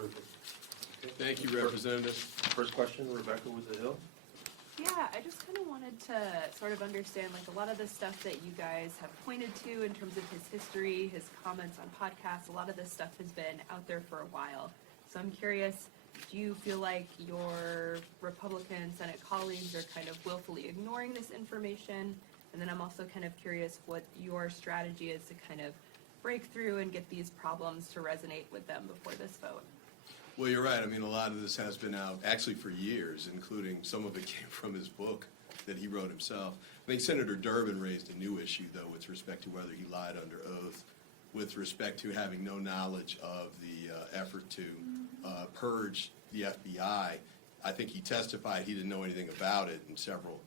Perfect. Okay. Thank you, Representative. First question, Rebecca Woods-Hill. Yeah, I just kind of wanted to sort of understand, like, a lot of the stuff that you guys have pointed to in terms of his history, his comments on podcasts, a lot of this stuff has been out there for a while. So I'm curious, do you feel like your Republican Senate colleagues are kind of willfully ignoring this information? And then I'm also kind of curious what your strategy is to kind of break through and get these problems to resonate with them before this vote. Well, you're right. I mean, a lot of this has been out actually for years, including some of it came from his book that he wrote himself. I think Senator Durbin raised a new issue, though, with respect to whether he lied under oath, with respect to having no knowledge of the effort to purge the FBI. I think he testified he didn't know anything about it in several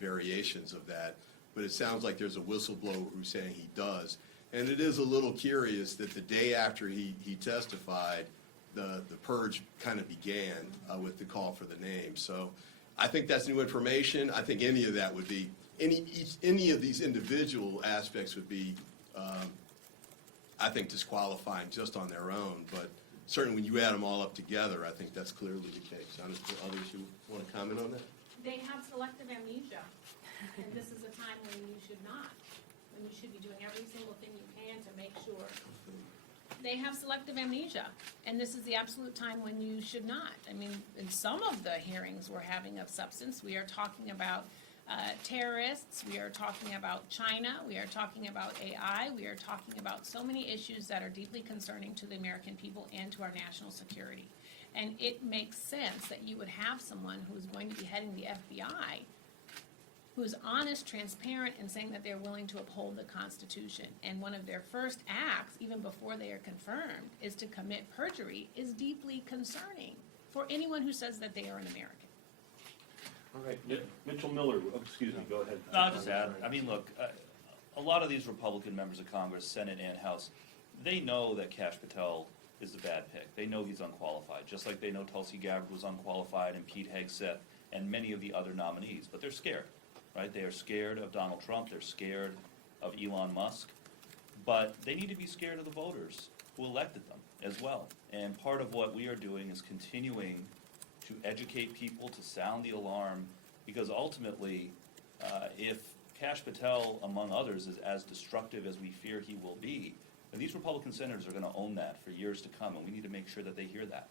variations of that. But it sounds like there's a whistleblower who's saying he does. And it is a little curious that the day after he testified, the purge kind of began with the call for the name. So I think that's new information. I think any of that would be, any of these individual aspects would be, I think, disqualifying just on their own. But certainly when you add them all up together, I think that's clearly the case. Others who want to comment on that? They have selective amnesia, and this is a time when you should not, when you should be doing every single thing you can to make sure. They have selective amnesia, and this is the absolute time when you should not. I mean, in some of the hearings we're having of substance, we are talking about terrorists, we are talking about China, we are talking about AI, we are talking about so many issues that are deeply concerning to the American people and to our national security. And it makes sense that you would have someone who's going to be heading the FBI who's honest, transparent, and saying that they're willing to uphold the Constitution. And one of their first acts, even before they are confirmed, is to commit perjury, is deeply concerning for anyone who says that they are an American. All right, Mitchell Miller, excuse me, go ahead. No, I'll just add, I mean, look, a lot of these Republican members of Congress, Senate and House, they know that Kash Patel is the bad pick. They know he's unqualified, just like they know Tulsi Gabbard was unqualified and Pete Hegseth and many of the other nominees, but they're scared. Right? They are scared of Donald Trump. They're scared of Elon Musk. But they need to be scared of the voters who elected them as well. And part of what we are doing is continuing to educate people, to sound the alarm, because ultimately, if Kash Patel, among others, is as destructive as we fear he will be, then these Republican senators are going to own that for years to come, and we need to make sure that they hear that.